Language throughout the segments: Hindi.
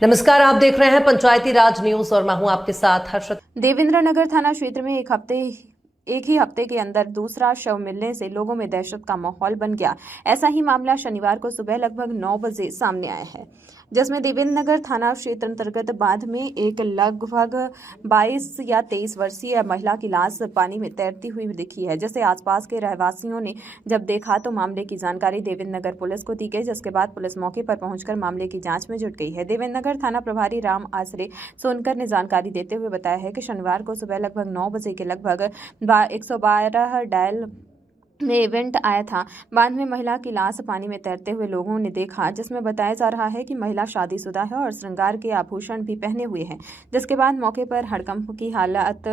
नमस्कार, आप देख रहे हैं पंचायती राज न्यूज और मैं हूं आपके साथ हर्षद। देवेंद्र नगर थाना क्षेत्र में एक ही हफ्ते के अंदर दूसरा शव मिलने से लोगों में दहशत का माहौल बन गया। ऐसा ही मामला शनिवार को सुबह लगभग 9 बजे सामने आया है, जिसमें देवेंद्र नगर थाना क्षेत्र अंतर्गत बांध में एक लगभग 22 या 23 वर्षीय महिला की लाश पानी में तैरती हुई दिखी है, जिसे आसपास के रहवासियों ने जब देखा तो मामले की जानकारी देवेंद्र नगर पुलिस को दी गई, जिसके बाद पुलिस मौके पर पहुंचकर मामले की जांच में जुट गई है। देवेंद्र नगर थाना प्रभारी राम आसरे सोनकर ने जानकारी देते हुए बताया है कि शनिवार को सुबह लगभग 9 बजे के लगभग 112 डायल में इवेंट आया था। बाद में महिला की लाश पानी में तैरते हुए लोगों ने देखा, जिसमें बताया जा रहा है कि महिला शादीशुदा है और श्रृंगार के आभूषण भी पहने हुए हैं, जिसके बाद मौके पर हड़कंप की हालत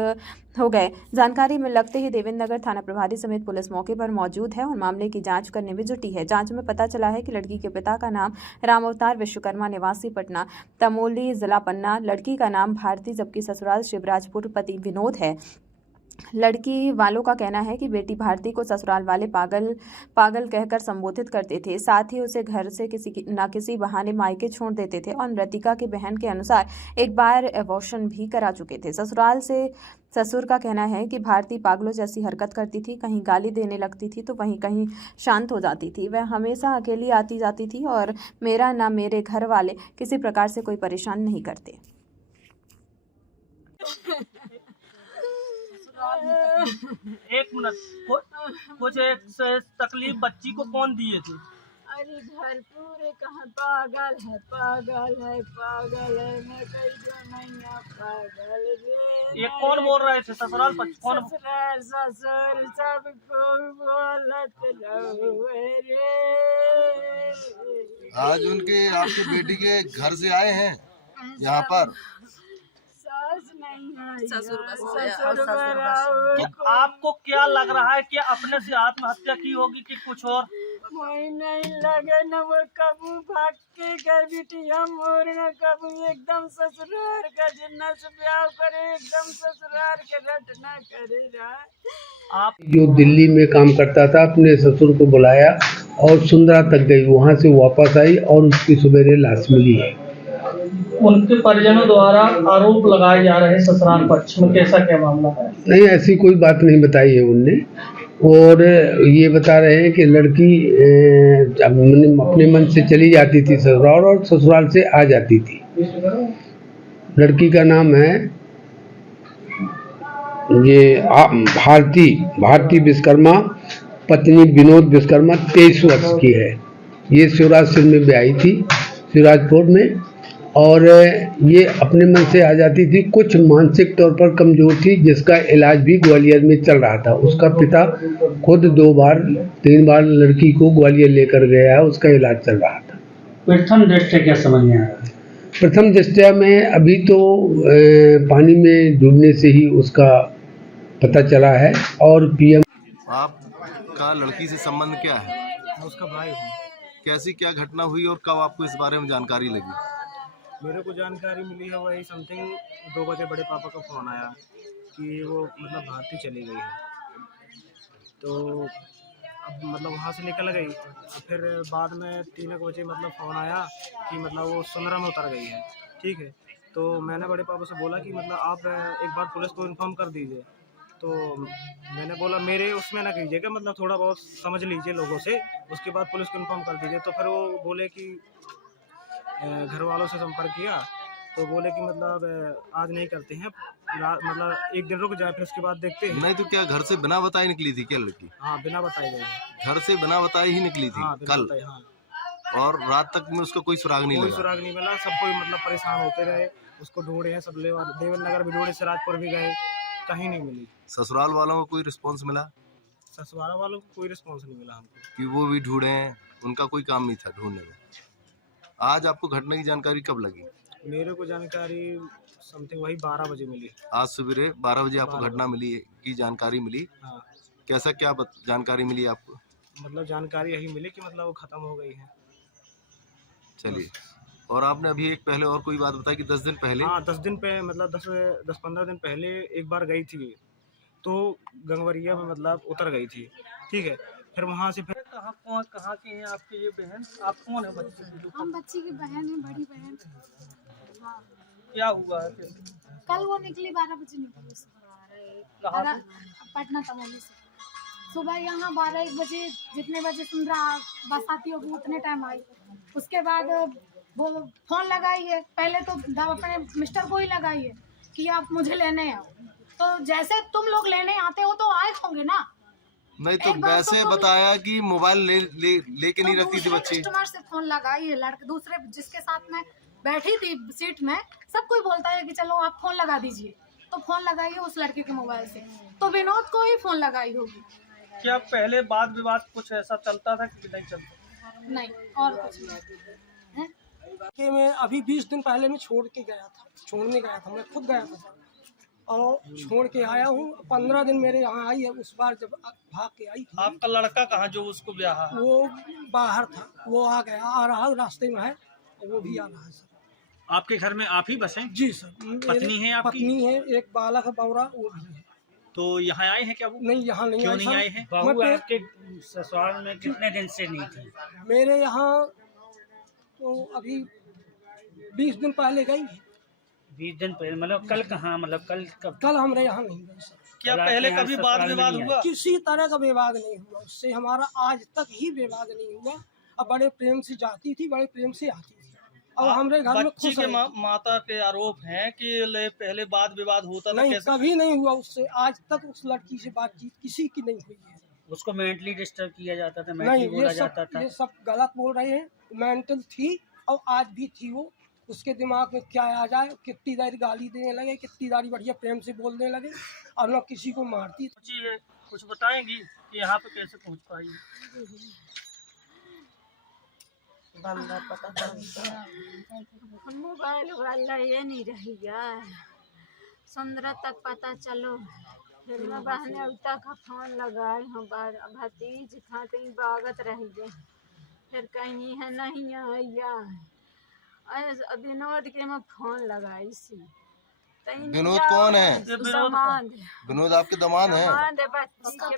हो गए। जानकारी में लगते ही देवेंद्र नगर थाना प्रभारी समेत पुलिस मौके पर मौजूद है और मामले की जांच करने में जुटी है। जांच में पता चला है कि लड़की के पिता का नाम राम अवतार विश्वकर्मा, निवासी पटना तमोली, जिला पन्ना। लड़की का नाम भारती, जबकि ससुराल शिवराजपुर, पति विनोद है। लड़की वालों का कहना है कि बेटी भारती को ससुराल वाले पागल कहकर संबोधित करते थे, साथ ही उसे घर से किसी बहाने मायके छोड़ देते थे और मृतिका की बहन के अनुसार एक बार अबॉर्शन भी करा चुके थे। ससुराल से ससुर का कहना है कि भारती पागलों जैसी हरकत करती थी, कहीं गाली देने लगती थी तो वहीं कहीं शांत हो जाती थी। वह हमेशा अकेली आती जाती थी और मेरा ना मेरे घर वाले किसी प्रकार से कोई परेशान नहीं करते। एक मिनट, कुछ एक से तकलीफ बच्ची को कौन दिए थे? अरे घर पूरे कहाँ पागल है, पागल है, पागल है, मैं कहीं जो नहीं पागल रे। ये कौन बोल रहे थे? ससुराल पक्ष कौन? ससुराल ससुर सबको बोलत रहो रे। आज उनके आपके बेटी के घर से आए हैं यहाँ पर। सास नहीं आई, तो आपको क्या लग रहा है कि अपने से आत्महत्या की होगी कि कुछ और? मोई नहीं लगे न वो कबू भाग के गए बिटिया मोर, न कबू एकदम ससुराल का जिन्ना से ब्याह करे, एकदम ससुराल के रटना करे रहा। आप जो दिल्ली में काम करता था, अपने ससुर को बुलाया और सुंदरा तक गई, वहां से वापस आई और उसकी सवेरे लाश मिली है। उनके परिजनों द्वारा आरोप लगाए जा रहे हैं ससुराल पक्ष में, कैसा क्या मामला है? नहीं, ऐसी कोई बात नहीं बताई है उनने, और ये बता रहे हैं कि लड़की अपने मन से चली जाती थी ससुराल और ससुराल से आ जाती थी। लड़की का नाम है ये भारती विश्वकर्मा, पत्नी विनोद विश्वकर्मा, 23 वर्ष की है। ये शिवराजपुर में ब्याही थी, शिवराजपुर में, और ये अपने मन से आ जाती थी। कुछ मानसिक तौर पर कमजोर थी, जिसका इलाज भी ग्वालियर में चल रहा था। उसका पिता खुद 2-3 बार लड़की को ग्वालियर लेकर गया है, उसका इलाज चल रहा था। प्रथम दृष्टया क्या समझ में आया? प्रथम दृष्टया में अभी तो पानी में डूबने से ही उसका पता चला है। और पीएम आपका लड़की से संबंध क्या है? उसका भाई हूँ। कैसी क्या घटना हुई और कब आपको इस बारे में जानकारी लगी? मेरे को जानकारी मिली है वही समथिंग 2 बजे बड़े पापा का फ़ोन आया कि वो मतलब भारती चली गई है। तो अब मतलब वहाँ से निकल गई, फिर बाद में 3 बजे मतलब फ़ोन आया कि मतलब वो सुंदरा में उतर गई है। ठीक है, तो मैंने बड़े पापा से बोला कि मतलब आप एक बार पुलिस को इन्फॉर्म कर दीजिए। तो मैंने बोला मेरे उसमें ना कीजिएगा, मतलब थोड़ा बहुत समझ लीजिए लोगों से, उसके बाद पुलिस को इन्फॉर्म कर दीजिए। तो फिर वो बोले कि घर वालों से संपर्क किया तो बोले कि मतलब आज नहीं करते हैं, मतलब एक दिन रुक जाए, फिर उसके बाद देखते हैं। नहीं तो क्या घर से बिना बताए निकली थी क्या लड़की? हाँ, बिना बताए गए। घर से बिना बताए ही निकली थी? हाँ, कल? हाँ। और रात तक में उसका कोई सुराग नहीं कोई लगा? सुराग नहीं मिला, सब कोई मतलब परेशान होते रहे, उसको ढूंढे हैं सब, देवेंद्र नगर भी ढूंढे, सिराजपुर भी गए, कहीं नहीं मिली। ससुराल वालों को कोई रिस्पॉन्स मिला? ससुराल वालों को कोई रिस्पॉन्स नहीं मिला हमको कि वो भी ढूंढे हैं, उनका कोई काम नहीं था ढूंढने में। आज आपको घटना की जानकारी कब लगी? मेरे को जानकारी समथिंग वही 12 बजे मिली। आज सवेरे 12 बजे आपको 12 घटना मिली की जानकारी मिली। हाँ, कैसा क्या जानकारी मिली आपको? मतलब जानकारी यही मिली कि मतलब वो ख़त्म हो गई है। चलिए, और आपने अभी एक पहले और कोई बात बताई कि 10 दिन पहले? हाँ, 10 दिन पे मतलब 10-15 दिन पहले एक बार गई थी, तो गंगवरिया में मतलब उतर गई थी। ठीक है, फिर वहाँ से फिर कहाँ के हैं आपके ये बहन? आप कौन है बच्चे? हम बच्ची की बहन हैं, बड़ी बहन। क्या हुआ है फिर? कल वो निकली 12 बजे निकली कहाँ से? पटना तमोली से। सुबह यहाँ 12-1 बजे जितने बजे सुंदरा बस आती होगी उतने टाइम आई। उसके बाद वो फोन लगाई है, पहले तो अपने मिस्टर को ही लगाई है कि आप मुझे लेने आओ। तो जैसे तुम लोग लेने आते हो तो आए होंगे ना। नहीं तो एक बार वैसे तो बताया कि मोबाइल लेके नहीं तो रखती थी दूसरे बच्ची। कस्टमर से फोन लगाई है, लड़के दूसरे जिसके साथ में बैठी थी सीट में, सब कोई बोलता है कि चलो आप फोन लगा दीजिए, तो फोन लगाई है उस लड़के के मोबाइल से, तो विनोद को ही फोन लगाई होगी। क्या पहले वाद विवाद कुछ ऐसा चलता था कि नहीं चलता? नहीं और कुछ नहीं। कि मैं अभी 20 दिन पहले मैं छोड़ने गया था, मैं खुद गया था और छोड़ के आया हूँ। 15 दिन मेरे यहाँ आई है, उस बार जब भाग के आई थी। आपका लड़का कहाँ जो उसको ब्याह है? वो बाहर था, वो आ गया, आ रहा रास्ते में है, वो भी आ रहा है सर। आपके घर में आप ही बसे? जी सर। पत्नी है आपकी? पत्नी है, एक बालक है बौरा, वो भी है। तो यहाँ आए हैं क्या वो? नहीं, यहाँ नहीं। क्यों नहीं आए हैं? बहू आपके ससुराल में कितने दिन से नहीं थी? मेरे यहाँ तो अभी 20 दिन पहले गई है। 20 दिन पहले मतलब कल कहाँ, मतलब कल कब? कल हमारे यहाँ नहीं गई सर। क्या पहले कभी वाद विवाद हुआ? किसी तरह का विवाद नहीं हुआ उससे, हमारा आज तक ही विवाद नहीं हुआ। अब बड़े प्रेम से जाती थी, बड़े प्रेम से आती थी। अब हमारे घर में बच्ची खुश के रहती। माता के आरोप हैं कि पहले वाद विवाद होता था। नहीं, कैसे? कभी नहीं हुआ उससे, आज तक उस लड़की से बातचीत किसी की नहीं हुई है। उसको मेंटली डिस्टर्ब किया जाता था, नहीं, मेंटली बोला जाता था। ये सब गलत बोल रहे हैं। मेंटल थी और आज भी थी वो। उसके दिमाग में क्या आ जाए, कितनी दारी गाली देने लगे, कितनी दारी बढ़िया प्रेम से बोलने लगे और न किसी को मारती। बच्ची है, कुछ बताएंगी कि यहाँ पे कैसे पहुँच पाई? मोबाइल वाला ये नहीं रही यार, सुंदरा तक पता चलो। फिर मैं बहने उल्टा का फोन लगाई हूँ, भतीज था कहीं बागत रह गए, फिर कहीं है नहीं आया। विनोद के मैं फोन लगाई सी। विनोद कौन है? दामाद। विनोद आपके दामाद हैं? बच्ची के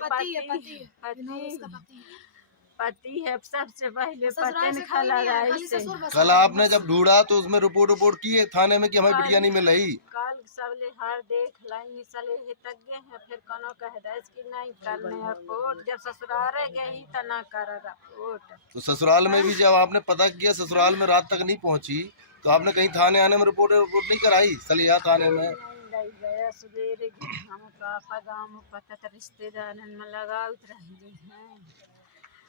पति है। सबसे पहले पतन खा लगाई से। कल आपने जब ढूंढा तो उसमें रिपोर्ट की है थाने में कि हमें बिटिया नहीं मिल रही। कल सब लिहार देख लाई सले हे तक गए हैं, फिर कोनो कह दे कि नहीं करने रिपोर्ट। जब ससुराल गई तो ना कर रिपोर्ट। तो ससुराल में भी जब आपने पता किया, ससुराल में रात तक नहीं पहुंची, तो आपने कहीं थाने आने में रिपोर्ट नहीं कराई? सलिया थाने में गया सवेरे हम पापा गाँव में पता रिश्तेदार में लगा उतर हैं।